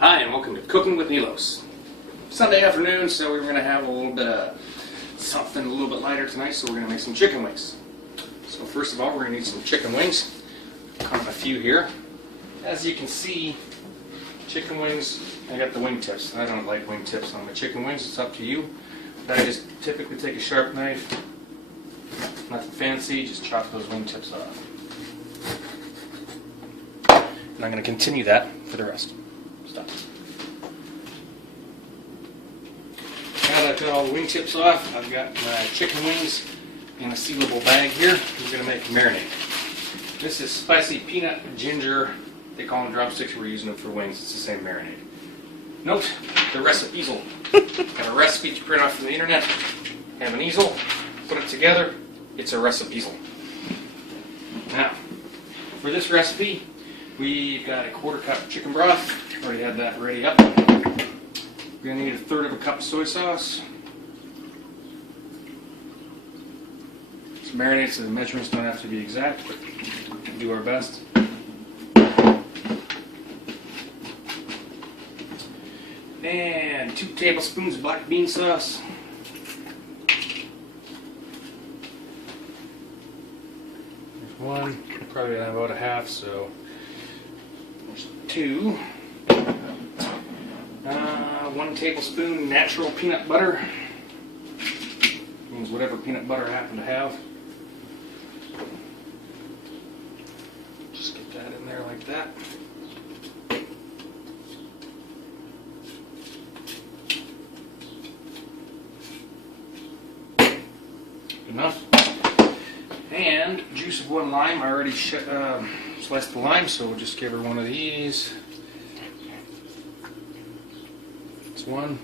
Hi, and welcome to Cooking with Milos. Sunday afternoon, so we're going to have a little bit of something a little bit lighter tonight, so we're going to make some chicken wings. So first of all, we're going to need some chicken wings. I've cut a few here. As you can see, chicken wings, I got the wing tips. I don't like wing tips on my chicken wings, it's up to you. But I just typically take a sharp knife, nothing fancy, just chop those wing tips off. And I'm going to continue that for the rest. Stop. Now that I've got all the wing tips off, I've got my chicken wings in a sealable bag here. We're going to make marinade. This is spicy peanut ginger. They call them drumsticks. We're using them for wings. It's the same marinade. Note the recipe easel. Got a recipe to print off from the internet. Have an easel. Put it together. It's a recipe easel. Now, for this recipe, we've got a 1/4 cup chicken broth. Already had that ready up. We're going to need 1/3 cup of soy sauce. It's marinated, so the measurements don't have to be exact, but we'll do our best. And 2 tablespoons of black bean sauce. There's 1. Probably gonna have about 1/2, so there's 2. 1 tablespoon natural peanut butter. Means whatever peanut butter I happen to have. Just get that in there like that. Enough. And juice of 1 lime. I already sliced the lime, so we'll just give her one of these. It's 1.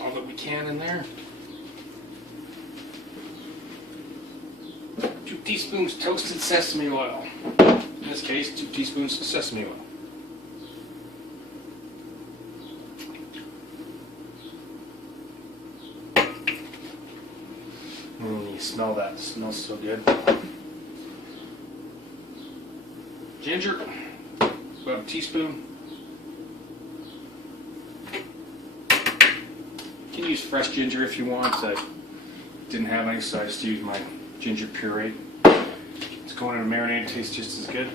All that we can in there. 2 teaspoons toasted sesame oil. In this case, 2 teaspoons of sesame oil. You smell that. It smells so good. Ginger, about 1 teaspoon. You can use fresh ginger if you want. I didn't have any, so I just used my ginger puree. It's going in a marinade. It tastes just as good.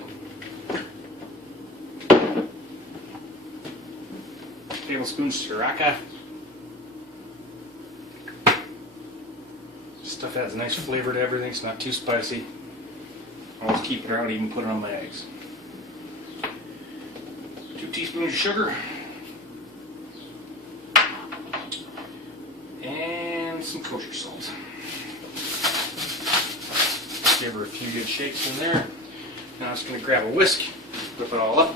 Tablespoon Sriracha. Stuff adds a nice flavor to everything. It's not too spicy. Always keep it around, even put it on my eggs. 2 teaspoons of sugar. And some kosher salt. Give her a few good shakes in there. Now I'm just going to grab a whisk, whip it all up.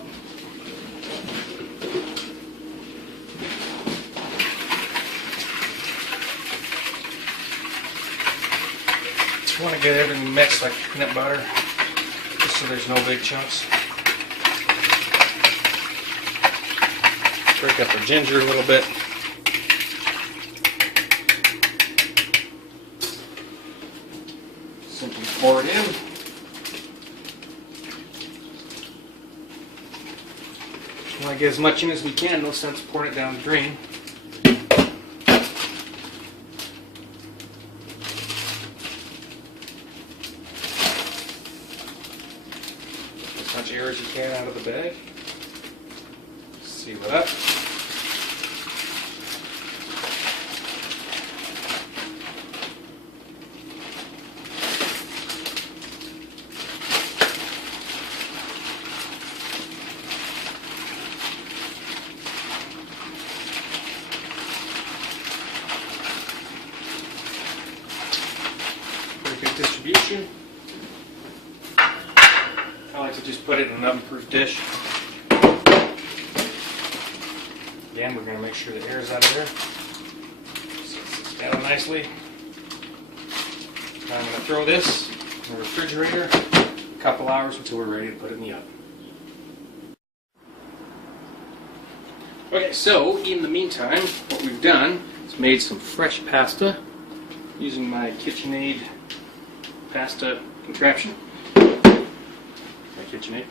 You want to get everything mixed like peanut butter, just so there's no big chunks. Break up the ginger a little bit. Simply pour it in. We want to get as much in as we can, no sense pouring it down the drain. As much air as you can out of the bag. Seal it up. Pretty good distribution. I like to just put it in an oven-proof dish. Again, we're going to make sure the air is out of there. So it sits down nicely. Now I'm going to throw this in the refrigerator a couple hours until we're ready to put it in the oven. Okay, so in the meantime, what we've done is made some fresh pasta using my KitchenAid pasta contraption. my KitchenAid.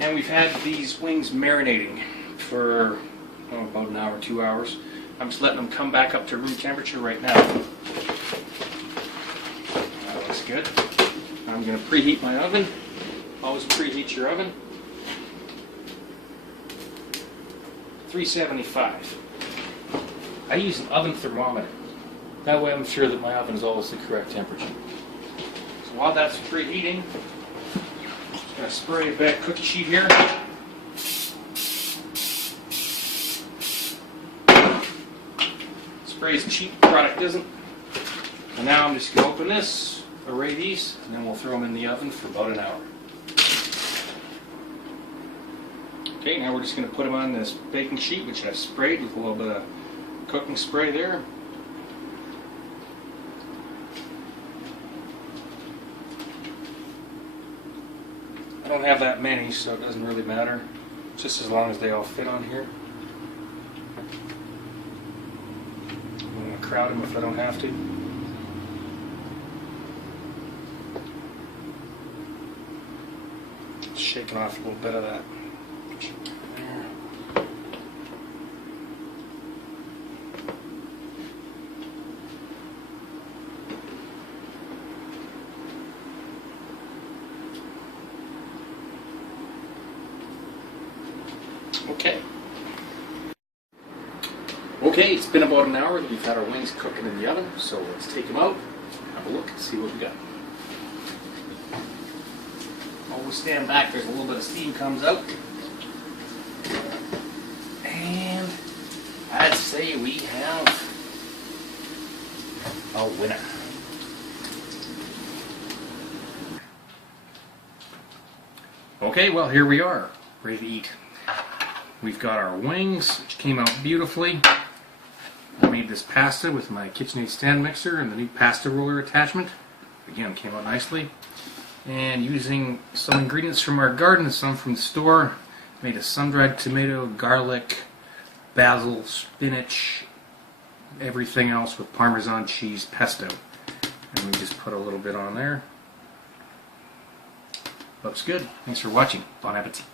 And we've had these wings marinating for about an hour, 2 hours. I'm just letting them come back up to room temperature right now. That looks good. I'm going to preheat my oven. Always preheat your oven. 375. I use an oven thermometer. That way I'm sure that my oven is always the correct temperature. So while that's preheating, I'm just going to spray a bag cookie sheet here. Spray's cheap, product isn't. And now I'm just going to open this, array these, and then we'll throw them in the oven for about an hour. Okay, now we're just going to put them on this baking sheet, which I've sprayed with a little bit of cooking spray there. I don't have that many, so it doesn't really matter, just as long as they all fit on here. I'm going to crowd them if I don't have to. Just shaking off a little bit of that. Okay, it's been about an hour that we've had our wings cooking in the oven, so let's take them out, have a look, and see what we got. While we stand back, there's a little bit of steam comes out. And I'd say we have a winner. Okay, well here we are, ready to eat. We've got our wings, which came out beautifully. I made this pasta with my KitchenAid stand mixer and the new pasta roller attachment. Again, came out nicely. And using some ingredients from our garden, some from the store, made a sun-dried tomato, garlic, basil, spinach, everything else with Parmesan cheese pesto. And we just put a little bit on there. Looks good. Thanks for watching. Bon appetit.